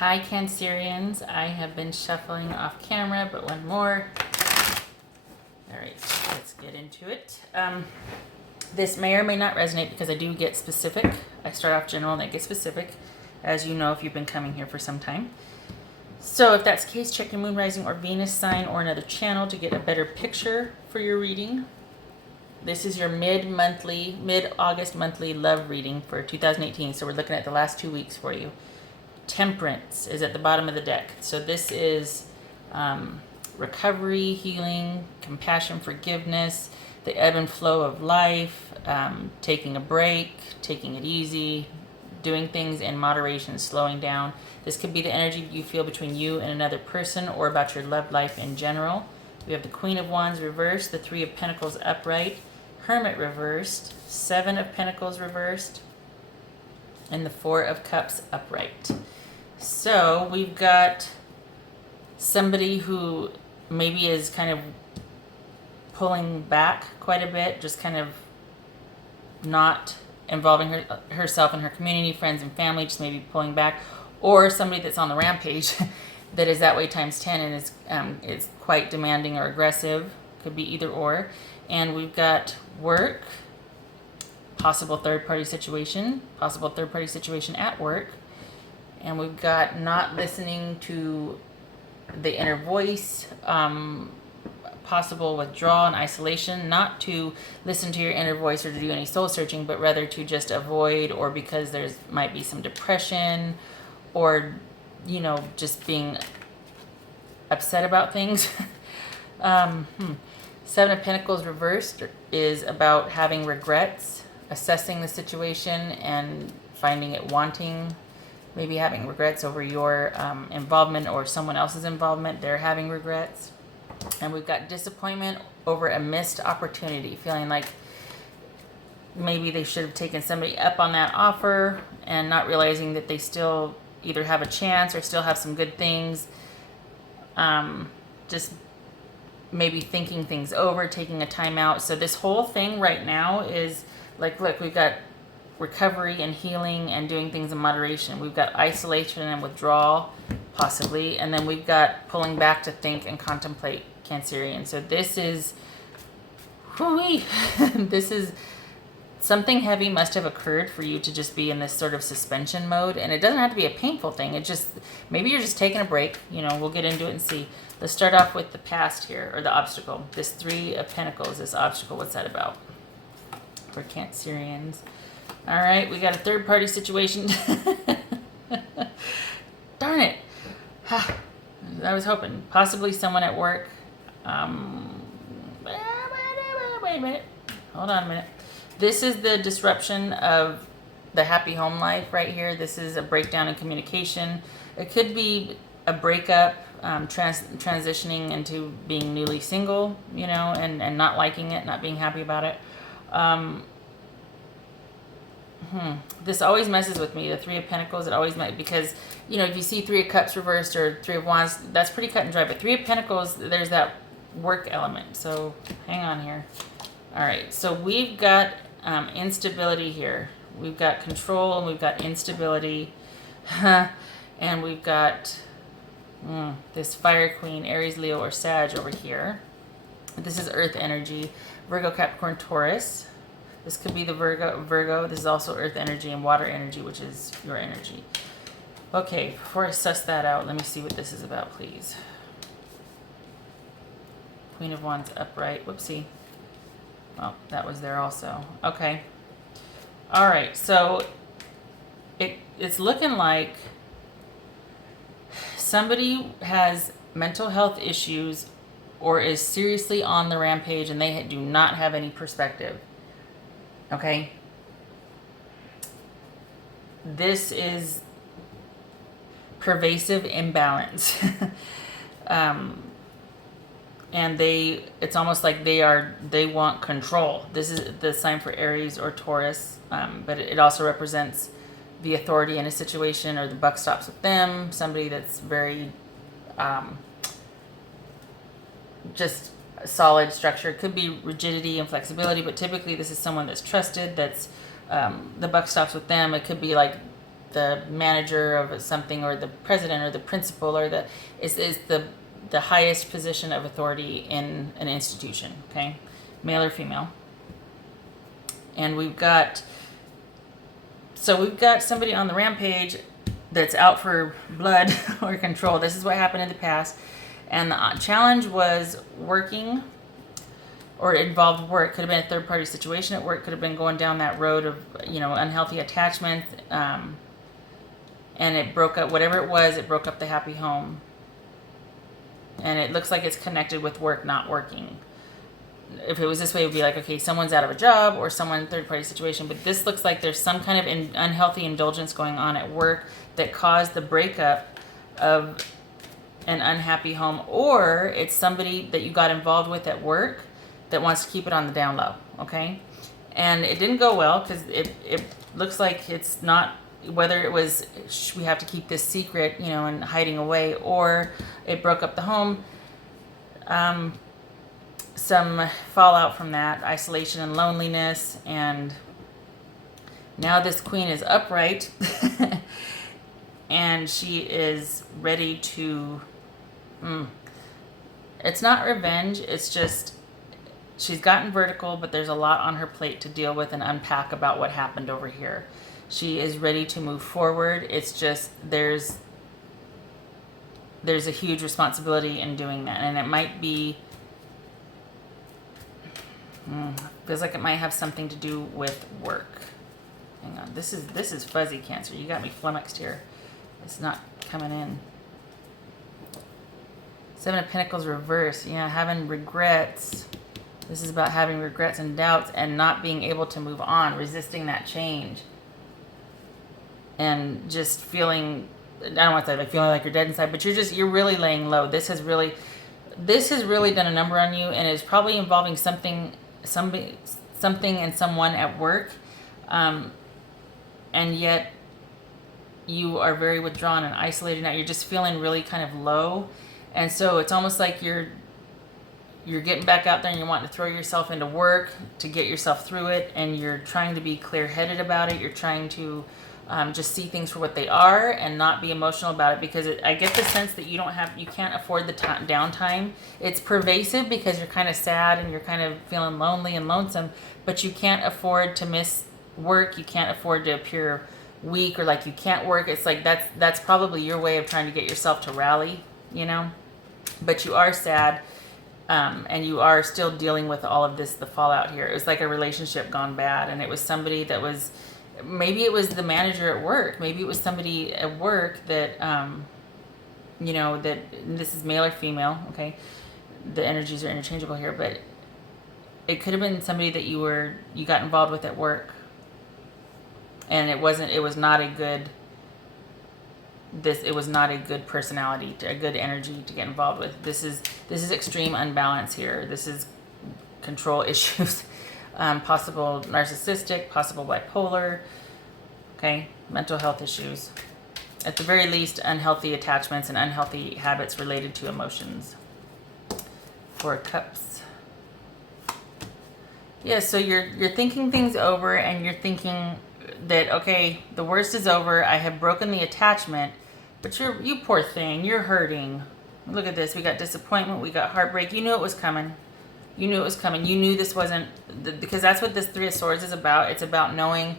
Hi Cancerians, I have been shuffling off camera, but one more. Alright, let's get into it. This may or may not resonate because I do get specific. I start off general and I get specific, as you know if you've been coming here for some time. So if that's the case, check your moon, rising, or Venus sign or another channel to get a better picture for your reading. This is your mid-August monthly love reading for 2018. So we're looking at the last 2 weeks for you. Temperance is at the bottom of the deck. So this is recovery, healing, compassion, forgiveness, the ebb and flow of life, taking a break, taking it easy, doing things in moderation, slowing down. This could be the energy you feel between you and another person or about your love life in general. We have the Queen of Wands reversed, the Three of Pentacles upright, Hermit reversed, Seven of Pentacles reversed, and the Four of Cups upright. So we've got somebody who maybe is kind of pulling back quite a bit, just kind of not involving herself and her community, friends and family, just maybe pulling back, or somebody that's on the rampage that is that way times 10 and is quite demanding or aggressive. Could be either or. And we've got work, possible third-party situation at work. And we've got not listening to the inner voice, possible withdrawal and isolation, not to listen to your inner voice or to do any soul searching, but rather to just avoid, or because there's might be some depression or, you know, just being upset about things. Seven of Pentacles reversed is about having regrets, assessing the situation and finding it wanting, maybe having regrets over your involvement or someone else's involvement. They're having regrets. And we've got disappointment over a missed opportunity, feeling like maybe they should have taken somebody up on that offer and not realizing that they still either have a chance or still have some good things. Just maybe thinking things over, taking a time out. So this whole thing right now is like, look, we've got recovery and healing and doing things in moderation. We've got isolation and withdrawal, possibly. And then we've got pulling back to think and contemplate, Cancerian. So this is, this is something heavy must have occurred for you to just be in this sort of suspension mode. And it doesn't have to be a painful thing. It just, maybe you're just taking a break. You know, we'll get into it and see. Let's start off with the past here, or the obstacle. This Three of Pentacles, this obstacle, what's that about for Cancerians? All right, we got a third-party situation. Darn it. I was hoping. Possibly someone at work. Wait a minute. Hold on a minute. This is the disruption of the happy home life right here. This is a breakdown in communication. It could be a breakup, transitioning into being newly single, you know, and not liking it, not being happy about it. This always messes with me, the Three of Pentacles. It always might, because, you know, if you see Three of Cups reversed or Three of Wands, that's pretty cut and dry. But Three of Pentacles, there's that work element. So hang on here. All right, so we've got instability here. We've got control and we've got instability. And we've got this Fire Queen, Aries, Leo, or Sag over here. This is Earth energy, Virgo, Capricorn, Taurus. This could be the Virgo. This is also Earth energy and water energy, which is your energy. Okay, before I suss that out, let me see what this is about, please. Queen of Wands upright. Whoopsie. Well, that was there also. Okay. All right, so it's looking like somebody has mental health issues or is seriously on the rampage and they do not have any perspective. Okay? This is pervasive imbalance. And it's almost like they want control. This is the sign for Aries or Taurus, but it also represents the authority in a situation, or the buck stops with them. Somebody that's very just solid structure. It could be rigidity and flexibility, but typically this is someone that's trusted, that's the buck stops with them. It could be like the manager of something, or the president, or the principal, or the is the highest position of authority in an institution. Okay, male or female. And we've got somebody on the rampage that's out for blood or control. This is what happened in the past, and the challenge was working, or involved work. Could have been a third party situation at work. Could have been going down that road of unhealthy attachments, and it broke up whatever it was. It broke up the happy home, and it looks like it's connected with work not working. If it was this way, it would be like, okay, someone's out of a job, or someone third party situation. But this looks like there's some kind of unhealthy indulgence going on at work that caused the breakup of an unhappy home, or it's somebody that you got involved with at work that wants to keep it on the down low. Okay, and it didn't go well, because it looks like it's not, whether it was we have to keep this secret, and hiding away, or it broke up the home. Some fallout from that, isolation and loneliness, and now this queen is upright and she is ready to it's not revenge, it's just she's gotten vertical, but there's a lot on her plate to deal with and unpack about what happened over here. She is ready to move forward. It's just there's a huge responsibility in doing that, and it might be feels like it might have something to do with work. Hang on, this is fuzzy, Cancer. You got me flummoxed here. It's not coming in. Seven of Pentacles reverse. Yeah, having regrets. This is about having regrets and doubts and not being able to move on, resisting that change, and just feeling, I don't want to say like feeling like you're dead inside, but you're really laying low. This has really done a number on you, and it's probably involving something and someone at work, and yet you are very withdrawn and isolated now. You're just feeling really kind of low, and so it's almost like you're getting back out there and you want to throw yourself into work to get yourself through it, and you're trying to be clear-headed about it. You're trying to just see things for what they are and not be emotional about it, because I get the sense that you can't afford the downtime. It's pervasive because you're kind of sad and you're kind of feeling lonely and lonesome, but you can't afford to miss work. You can't afford to appear weak or like you can't work. It's like that's probably your way of trying to get yourself to rally, but you are sad, and you are still dealing with all of this, the fallout here. It was like a relationship gone bad, and it was somebody that was, maybe it was the manager at work. Maybe it was somebody at work that, that this is male or female. Okay. The energies are interchangeable here, but it could have been somebody that you got involved with at work, and it was not a good personality, a good energy to get involved with. This is extreme unbalance here. This is control issues. Possible narcissistic, possible bipolar, okay, mental health issues. At the very least, unhealthy attachments and unhealthy habits related to emotions. Four of Cups. Yeah, so you're thinking things over, and you're thinking that, okay, the worst is over. I have broken the attachment, but you poor thing, you're hurting. Look at this. We got disappointment. We got heartbreak. You knew it was coming. You knew it was coming. You knew this wasn't, because that's what this Three of Swords is about. It's about knowing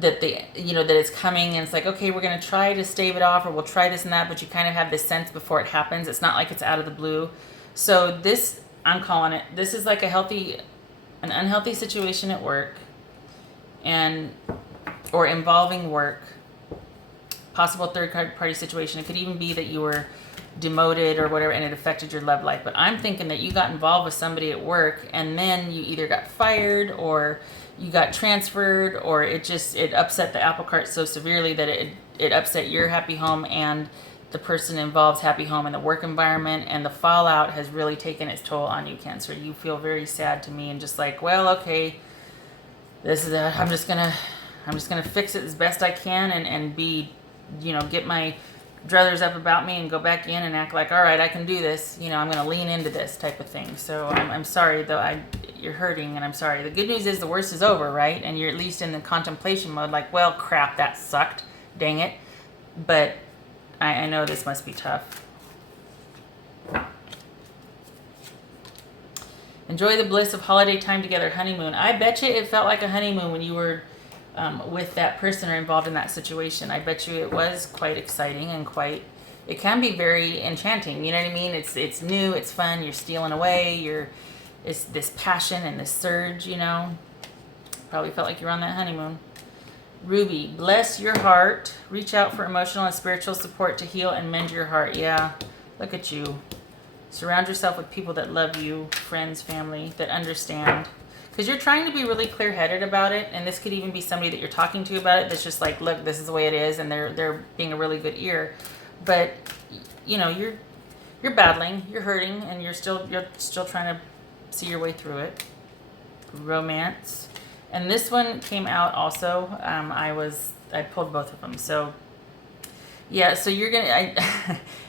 that that it's coming, and it's like, okay, we're going to try to stave it off, or we'll try this and that, but you kind of have this sense before it happens. It's not like it's out of the blue. So this, I'm calling it, this is like an unhealthy situation at work, or involving work, possible third party situation. It could even be that you were demoted or whatever, and it affected your love life. But I'm thinking that you got involved with somebody at work, and then you either got fired, or you got transferred, or it upset the apple cart so severely that it upset your happy home and the person involved's happy home and the work environment, and the fallout has really taken its toll on you, Cancer. You feel very sad to me, and just like, well, okay, I'm just gonna fix it as best I can, and be, get my druthers up about me and go back in and act like, all right, I can do this. I'm going to lean into this type of thing. So I'm sorry, though. You're hurting, and I'm sorry. The good news is the worst is over, right? And you're at least in the contemplation mode, like, well, crap, that sucked. dang it. But I know this must be tough. Enjoy the bliss of holiday time together, honeymoon. I bet you it felt like a honeymoon when you were with that person or involved in that situation. I bet you it was quite exciting and it can be very enchanting. You know what I mean? It's new, it's fun, you're stealing away, it's this passion and this surge, you know. Probably felt like you were on that honeymoon. Ruby, bless your heart. Reach out for emotional and spiritual support to heal and mend your heart. Yeah, look at you. Surround yourself with people that love you, friends, family, that understand. Because you're trying to be really clear-headed about it, and this could even be somebody that you're talking to about it that's just like, look, this is the way it is, and they're being a really good ear. But, you know, you're battling, you're hurting, and you're still trying to see your way through it. Romance. And this one came out also. I pulled both of them. So yeah, so you're gonna.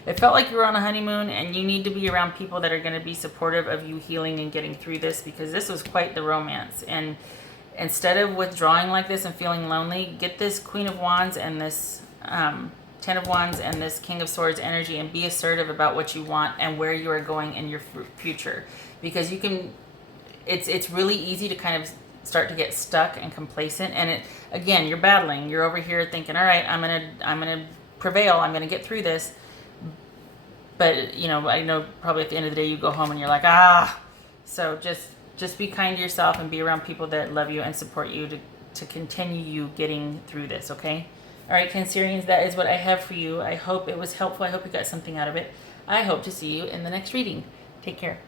It felt like you were on a honeymoon, and you need to be around people that are going to be supportive of you healing and getting through this, because this was quite the romance. And instead of withdrawing like this and feeling lonely, get this Queen of Wands and this Ten of Wands and this King of Swords energy, and be assertive about what you want and where you are going in your future, because you can. It's really easy to kind of start to get stuck and complacent, and again, you're battling. You're over here thinking, all right, I'm gonna prevail, I'm gonna get through this. But you know, I know probably at the end of the day you go home and you're like, so just be kind to yourself and be around people that love you and support you to continue you getting through this. Okay, all right, Cancerians, that is what I have for you. I hope it was helpful. I hope you got something out of it. I hope to see you in the next reading. Take care.